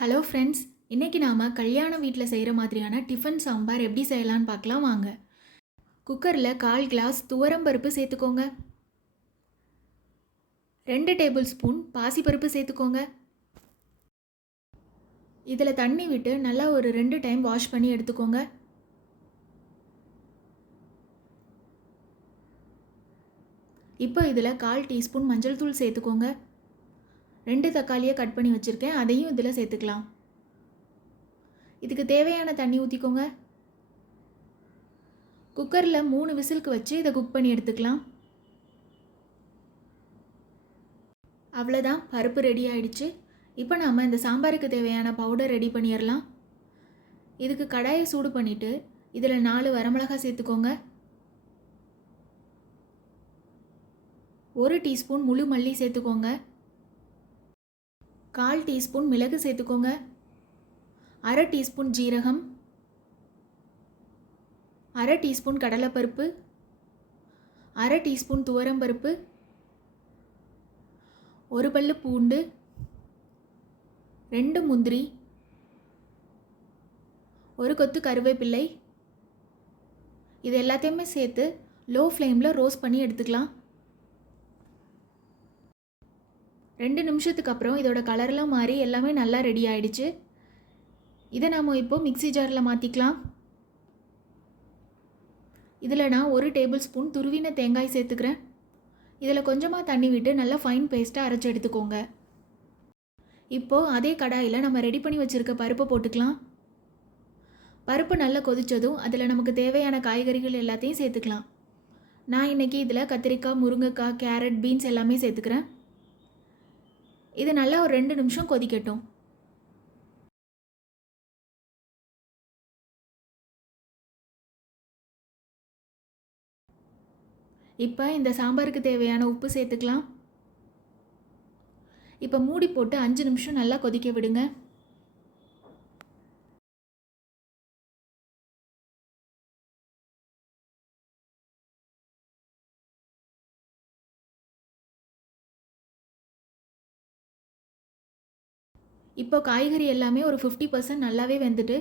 Hello friends, இன்றைக்கி நாம் கல்யாண வீட்டில் செய்கிற மாதிரியான டிஃபன் சாம்பார் எப்படி செய்யலான்னு பார்க்கலாம் வாங்க. குக்கரில் 1/4 கிளாஸ் துவரம்பருப்பு சேர்த்துக்கோங்க. 2 டேபிள் ஸ்பூன் பாசிப்பருப்பு சேர்த்துக்கோங்க. இதில் தண்ணி விட்டு நல்லா ஒரு 2 டைம் வாஷ் பண்ணி எடுத்துக்கோங்க. இப்போ இதில் 1/4 டீஸ்பூன் மஞ்சள் தூள் சேர்த்துக்கோங்க. 2 தக்காளியை கட் பண்ணி வச்சுருக்கேன், அதையும் இதில் சேர்த்துக்கலாம். இதுக்கு தேவையான தண்ணி ஊற்றிக்கோங்க. குக்கரில் 3 விசிலுக்கு வச்சு இதை குக் பண்ணி எடுத்துக்கலாம். அவ்வளோதான், பருப்பு ரெடி ஆகிடுச்சு. இப்போ நாம் இந்த சாம்பாருக்கு தேவையான பவுடர் ரெடி பண்ணிடலாம். இதுக்கு கடாயை சூடு பண்ணிவிட்டு இதில் 4 வரமிளகாய் சேர்த்துக்கோங்க. 1 டீஸ்பூன் முழு மல்லி சேர்த்துக்கோங்க. 1/4 டீஸ்பூன் மிளகு சேர்த்துக்கோங்க. 1/2 டீஸ்பூன் ஜீரகம், 1/2 டீஸ்பூன் கடலைப்பருப்பு, 1/2 டீஸ்பூன் துவரம்பருப்பு, 1 பல்லு பூண்டு, 2 முந்திரி, 1 கொத்து கருவேப்பிள்ளை. இது எல்லாத்தையுமே சேர்த்து லோ ஃப்ளேமில் ரோஸ்ட் பண்ணி எடுத்துக்கலாம். 2 நிமிஷத்துக்கு அப்புறம் இதோட கலர்லாம் மாறி எல்லாமே நல்லா ரெடி ஆகிடுச்சு. இதை நாம் இப்போது மிக்ஸி ஜாரில் மாற்றிக்கலாம். இதில் நான் 1 டேபிள் ஸ்பூன் துருவின தேங்காய் சேர்த்துக்கிறேன். இதில் கொஞ்சமாக தண்ணி விட்டு நல்லா ஃபைன் பேஸ்ட்டாக அரைச்சி எடுத்துக்கோங்க. இப்போது அதே கடாயில் நம்ம ரெடி பண்ணி வச்சுருக்க பருப்பை போட்டுக்கலாம். பருப்பு நல்லா கொதித்ததும் அதில் நமக்கு தேவையான காய்கறிகள் எல்லாத்தையும் சேர்த்துக்கலாம். நான் இன்றைக்கி இதில் கத்திரிக்காய், முருங்கைக்காய், கேரட், பீன்ஸ் எல்லாமே சேர்த்துக்கிறேன். இது நல்லா ஒரு 2 நிமிஷம் கொதிக்கட்டும். இப்போ இந்த சாம்பாருக்கு தேவையான உப்பு சேர்த்துக்கலாம். இப்போ மூடி போட்டு 5 நிமிஷம் நல்லா கொதிக்க விடுங்க. இப்போ காய்கறி எல்லாமே ஒரு 50% நல்லாவே வெந்துட்டு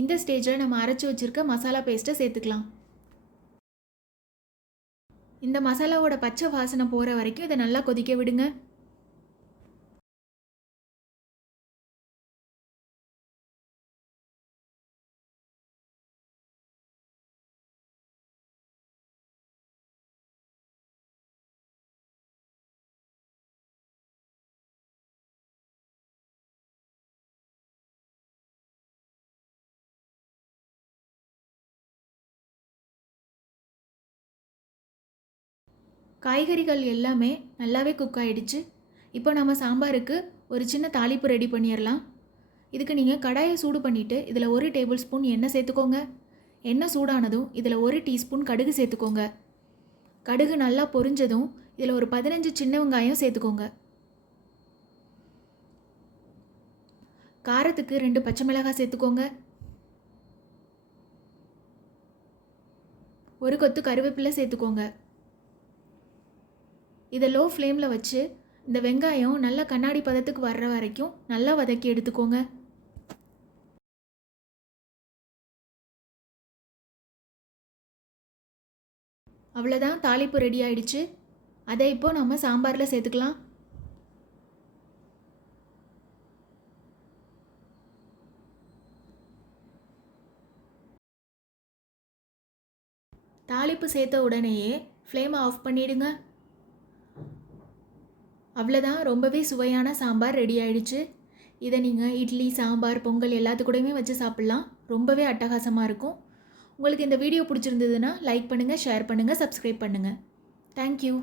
இந்த ஸ்டேஜில் நம்ம அரைச்சி வச்சுருக்க மசாலா பேஸ்ட்டை சேர்த்துக்கலாம். இந்த மசாலாவோட பச்சை வாசனை போகிற வரைக்கும் இதை நல்லா கொதிக்க விடுங்க. காய்கறிகள் எல்லாமே நல்லாவே குக் ஆகிடுச்சு. இப்போ நம்ம சாம்பாருக்கு ஒரு சின்ன தாளிப்பு ரெடி பண்ணிடலாம். இதுக்கு நீங்கள் கடாயை சூடு பண்ணிவிட்டு இதில் 1 டேபிள் ஸ்பூன் எண்ணெய் சேர்த்துக்கோங்க. எண்ணெய் சூடானதும் இதில் 1 டீஸ்பூன் கடுகு சேர்த்துக்கோங்க. கடுகு நல்லா பொரிஞ்சதும் இதில் ஒரு 15 சின்ன வெங்காயம் சேர்த்துக்கோங்க. காரத்துக்கு 2 பச்சை மிளகாய் சேர்த்துக்கோங்க. 1 கொத்து கருவேப்பிலை சேர்த்துக்கோங்க. இதை லோ ஃப்ளேமில் வச்சு இந்த வெங்காயம் நல்லா கண்ணாடி பதத்துக்கு வர்ற வரைக்கும் நல்லா வதக்கி எடுத்துக்கோங்க. அவ்வளோதான், தாளிப்பு ரெடி ஆயிடுச்சு. அதை இப்போது நம்ம சாம்பாரில் சேர்த்துக்கலாம். தாளிப்பு சேர்த்த உடனேயே ஃப்ளேமை ஆஃப் பண்ணிவிடுங்க. அவ்வளோதான், ரொம்பவே சுவையான சாம்பார் ரெடி ஆகிடுச்சு. இதை நீங்கள் இட்லி, சாம்பார், பொங்கல் எல்லாத்துக்கூடயுமே வச்சு சாப்பிட்லாம். ரொம்பவே அட்டகாசமாக இருக்கும். உங்களுக்கு இந்த வீடியோ பிடிச்சிருந்ததுன்னா லைக் பண்ணுங்கள், ஷேர் பண்ணுங்கள், சப்ஸ்கிரைப் பண்ணுங்கள். தேங்க்யூ.